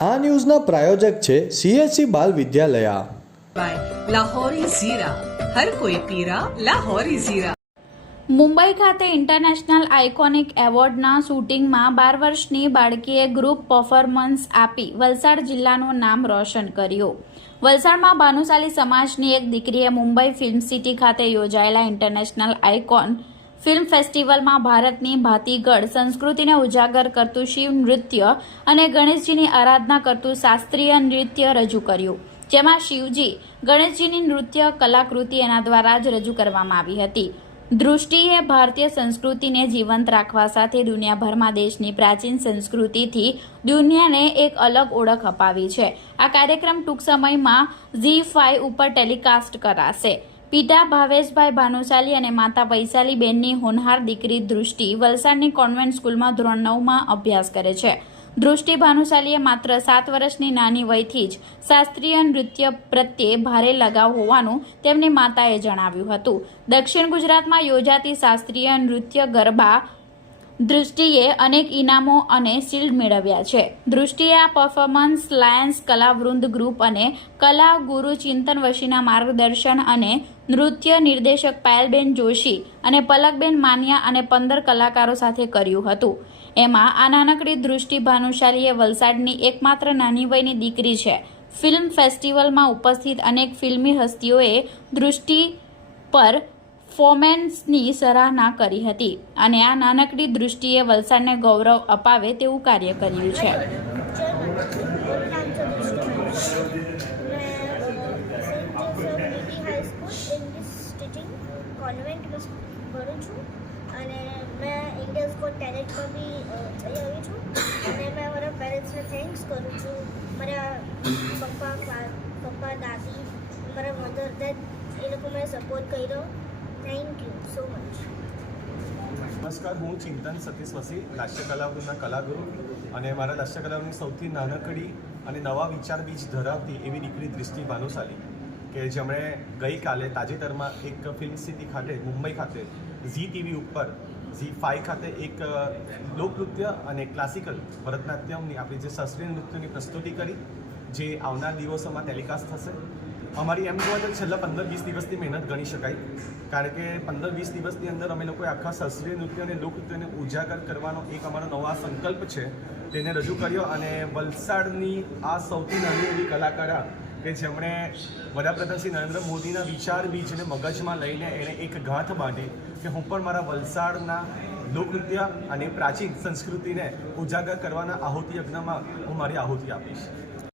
આ ન્યૂઝના પ્રાયોજક છે CSC બાલ વિદ્યાલયા. લાહોરી ઝીરા, હર કોઈ પીરા લાહોરી ઝીરા. મુંબઈ ખાતે ઇન્ટરનેશનલ આઇકોનિક એવોર્ડના શૂટિંગમાં 12 વર્ષની બાળકીએ ગ્રુપ પરફોર્મન્સ આપી વલસાડ જિલ્લાનું નામ રોશન કર્યું. વલસાડમાં ભાનુશાલી સમાજની એક દીકરીએ મુંબઈ ફિલ્મ સિટી ખાતે યોજાયેલા ઇન્ટરનેશનલ આઇકોન ફિલ્મ ફેસ્ટિવલમાં ભારતની ભાતીગળ સંસ્કૃતિને ઉજાગર કરતું શિવ નૃત્ય અને ગણેશજીની આરાધના કરતું શાસ્ત્રીય નૃત્ય રજૂ કર્યું, જેમાં શિવજી ગણેશજીની નૃત્ય કલાકૃતિ એના દ્વારા જ રજૂ કરવામાં આવી હતી. દૃષ્ટિએ ભારતીય સંસ્કૃતિને જીવંત રાખવા સાથે દુનિયાભરમાં દેશની પ્રાચીન સંસ્કૃતિથી દુનિયાને એક અલગ ઓળખ અપાવી છે. આ કાર્યક્રમ ટૂંક સમયમાં ZEE5 ઉપર ટેલિકાસ્ટ કરાશે. પિતા ભાવેશભાઈ ભાનુશાલી અને માતા વૈશાલીબેનની હોનહાર દીકરી દૃષ્ટિ વલસાડની કોન્વેન્ટ સ્કૂલમાં ધોરણ 9માં અભ્યાસ કરે છે. દૃષ્ટિ ભાનુશાલીએ માત્ર 7 વર્ષની નાની વયથી જ શાસ્ત્રીય નૃત્ય પ્રત્યે ભારે લગાવ હોવાનું તેમની માતાએ જણાવ્યું હતું. દક્ષિણ ગુજરાતમાં યોજાતી શાસ્ત્રીય નૃત્ય ગરબા દૃષ્ટિએ અનેક ઇનામો અને શિલ્ડ મેળવ્યા છે. દૃષ્ટિએ આ પરફોર્મન્સ લાયન્સ કલાવૃંદ ગ્રુપ અને કલા ગુરુ ચિંતન વશીના માર્ગદર્શન અને નૃત્ય નિર્દેશક પાયલબેન જોશી અને પલકબેન માનિયા અને 15 કલાકારો સાથે કર્યું હતું. એમાં આ નાનકડી દૃષ્ટિ ભાનુશાલીએ વલસાડની એકમાત્ર નાની વયની દીકરી છે. ફિલ્મ ફેસ્ટિવલમાં ઉપસ્થિત અનેક ફિલ્મી હસ્તીઓએ દૃષ્ટિ પર પરફોર્મન્સની સરાહના કરી હતી અને આ નાનકડી દૃષ્ટિએ વલસાડને ગૌરવ અપાવે તેવું કાર્ય કર્યું છે. ભણું છું અને મેં ઇન્ડિયાઝ ગોટ ટેલેન્ટમાં બી જઈ આવી છું અને મેં મારા પેરેન્ટ્સને થેન્ક્સ કરું છું. મારા પપ્પા દાદી, મારા મધર ડેડ એ લોકો મને સપોર્ટ કર્યો. Thank you so much. નમસ્કાર, હું ચિંતન સતીશ વસી, લાસ્ય કલાવૃંદના કલાગુરુ અને મારા લાસ્ય કલાવૃંદની સૌથી નાનકડી અને નવા વિચાર બીજ ધરાવતી એવી દીકરી દૃષ્ટિ ભાનુશાલી કે જેમણે ગઈકાલે તાજેતરમાં એક ફિલ્મ સિટી ખાતે મુંબઈ ખાતે ZEE TV ઉપર ZEE5 ખાતે એક લોકનૃત્ય અને ક્લાસિકલ ભરતનાટ્યમની આપણી જે શાસ્ત્રીય નૃત્યની પ્રસ્તુતિ કરી, જે આવનાર દિવસોમાં ટેલિકાસ્ટ થશે. અમારી એમ જોવા તો છેલ્લા 15-20 દિવસની મહેનત ગણી શકાય, કારણ કે 15-20 દિવસની અંદર અમે લોકોએ આખા શાસ્ત્રીય નૃત્ય અને લોકનૃત્યને ઉજાગર કરવાનો એક અમારો નવો સંકલ્પ છે તેને રજૂ કર્યો. અને વલસાડની આ સૌથી નાની એવી કલાકારા કે જેમણે વડાપ્રધાન શ્રી નરેન્દ્ર મોદીના વિચાર બીજને મગજમાં લઈને એણે એક ગાંઠ બાંધી કે હું પણ મારા વલસાડના લોકનૃત્ય અને પ્રાચીન સંસ્કૃતિને ઉજાગર કરવાના આહુતિ યજ્ઞમાં હું મારી આહુતિ આપીશ.